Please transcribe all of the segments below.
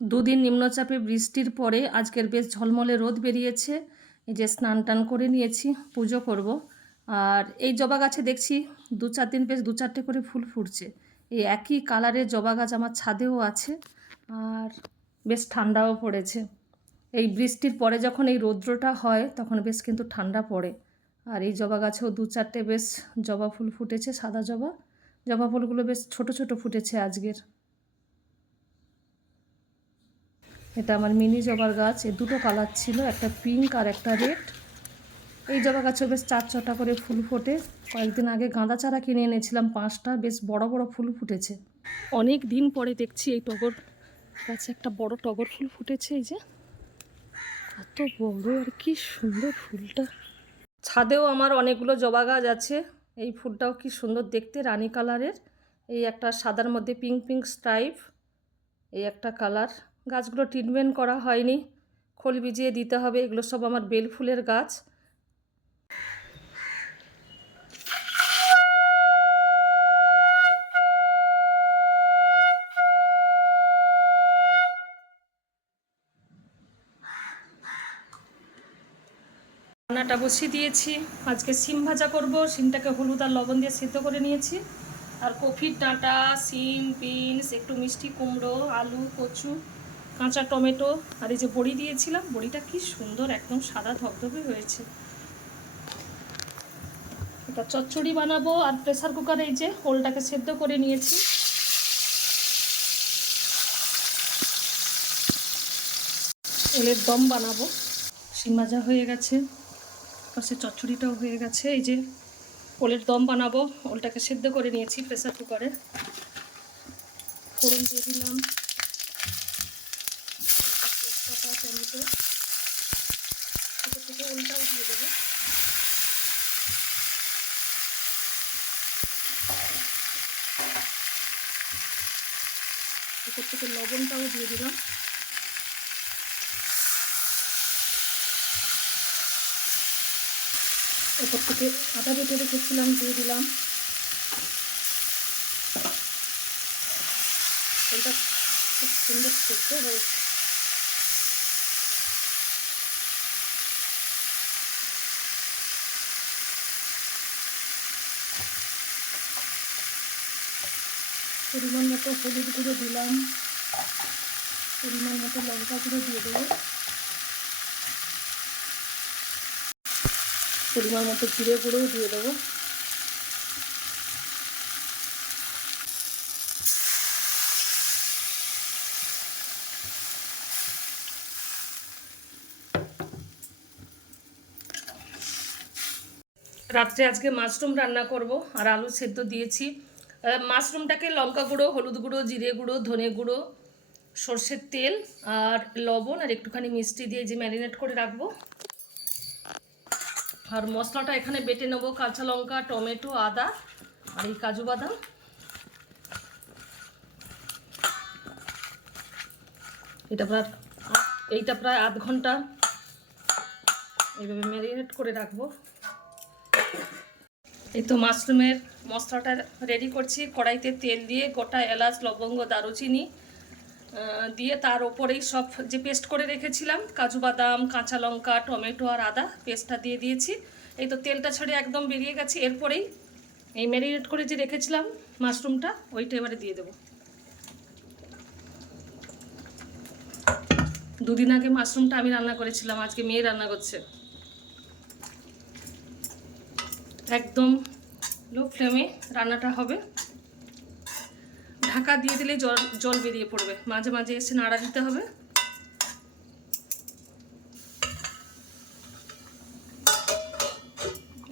দুদিন নিম্নচাপে বৃষ্টির পরে আজকের বেশ ঝলমলে রোদ বেরিয়েছে। এই যে স্নান টান করে নিয়েছি, পুজো করব। আর এই জবা গাছে দেখছি 2-4 দিন বেশ 2-4টে করে ফুল ফুটছে। এই একই কালারের জবা গাছ আমার ছাদেও আছে, আর বেশ ঠান্ডাও পড়েছে। এই বৃষ্টির পরে যখন এই রৌদ্রটা হয় তখন বেশ কিন্তু ঠান্ডা পড়ে। আর এই জবা গাছেও 2-4টে বেশ জবা ফুল ফুটেছে, সাদা জবা। জবা ফুলগুলো বেশ ছোট ছোট ফুটেছে আজকের। এটা আমার মিনি জবার গাছ। এর দুটো কালার ছিল, একটা পিঙ্ক আর একটা রেড। এই জবা গাছে বেশ 4-6টা করে ফুল ফোটে। কয়েকদিন আগে গাঁদা চারা কিনে এনেছিলাম 5টা, বেশ বড় বড় ফুল ফুটেছে। অনেক দিন পরে দেখছি এই টগর গাছে একটা বড় টগর ফুল ফুটেছে। এই যে কত বড় আর কি সুন্দর ফুলটা। ছাদেও আমার অনেকগুলো জবা গাছ আছে। এই ফুলটাও কি সুন্দর দেখতে, রানী কালারের। এই একটা সাদার মধ্যে পিঙ্ক পিঙ্ক স্ট্রাইপ, এই একটা কালার। গাছগুলো ট্রিটমেন্ট করা হয়নি, খোল ভিজিয়ে দিতে হবে। এগুলো সব আমার বেল ফুলের গাছ। রান্নাটা বসিয়ে দিয়েছি। আজকে সিম ভাজা করব। সিমটাকে হলুদ আর লবণ দিয়ে সেদ্ধ করে নিয়েছি। আর কফির ডাঁটা, সিম, বিনস, একটু মিষ্টি কুমড়ো, আলু, কচু, কাঁচা টমেটো আর এই যে বড়ি দিয়েছিলাম। বড়িটা কি সুন্দর একদম সাদা ধবধবে হয়েছে। এটা চচ্চড়ি বানাবো। আর প্রেসার কুকারে এই যে ওলটাকে সেদ্ধ করে নিয়েছি। ওলের দম বানাবো। সিম ভাজা হয়ে গেছে, পাশে চচ্চড়িটাও হয়ে গেছে। এই যে ওলের দম বানাবো। ওলটাকে সেদ্ধ করে নিয়েছি প্রেসার কুকারে। ফোড়ন দিয়ে দিলাম, তেজপাতা, টমেটো, থেকে ওলটাও দিয়ে দেবো। উপর থেকে লবণটাও দিয়ে দিলাম। উপর থেকে আদা বেটে রেখেছিলাম দিয়ে দিলাম। ওলটা খুব সুন্দর সেদ্ধ হয়েছে। পরিমাণ মতো হলুদ গুঁড়ো দিলাম, পরিমাণ মতো লঙ্কা গুঁড়ো দিয়ে দেবো, পরিমাণ মতো জিরে গুঁড়োও দিয়ে দেবো। রাত্রে আজকে মাশরুম রান্না করব আর আলু সেদ্ধ দিয়েছি। মাশরুমটাকে লঙ্কা গুঁড়ো, হলুদ গুঁড়ো, জিরে গুঁড়ো, ধনে গুঁড়ো, সর্ষের তেল আর লবণ আর একটুখানি মিষ্টি দিয়ে যে ম্যারিনেট করে রাখবো। আর মশলাটা এখানে বেটে নেবো। কাঁচা লঙ্কা, টমেটো, আদা আর এই কাজু বাদাম। এইটা প্রায় আধ ঘন্টা এইভাবে ম্যারিনেট করে রাখবো। এই তো মাশরুমের মশলাটা রেডি করছি। কড়াইতে তেল দিয়ে গোটা এলাচ, লবঙ্গ, দারুচিনি দিয়ে তার ওপরেই সব যে পেস্ট করে রেখেছিলাম কাজু বাদাম, কাঁচা লঙ্কা, টমেটো আর আদা পেস্টটা দিয়ে দিয়েছি। এই তো তেলটা ছেড়ে একদম বেরিয়ে গেছে। এরপরেই এই ম্যারিনেট করে যে রেখেছিলাম মাশরুমটা, ওইটা এবারে দিয়ে দেবো। দুদিন আগে মাশরুমটা আমি রান্না করেছিলাম, আজকে মেয়ে রান্না করছে। একদম লো ফ্লেমে রান্নাটা হবে। ঢাকা দিয়ে দিলে জল বেরিয়ে পড়বে, মাঝে মাঝে এসে নাড়া দিতে হবে।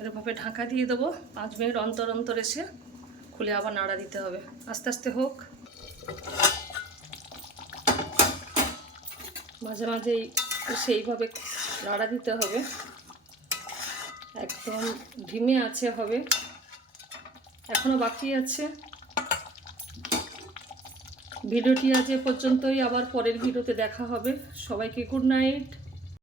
এরভাবে ঢাকা দিয়ে দেবো। 5 মিনিট অন্তর অন্তর এসে খুলে আবার নাড়া দিতে হবে। আস্তে আস্তে হোক, মাঝে মাঝেই সেইভাবে নাড়া দিতে হবে। একদম ধিমে আছে হবে, এখনও বাকি আছে। ভিডিওটি আজ এ পর্যন্তই, আবার পরের ভিডিওতে দেখা হবে। সবাইকে গুড নাইট।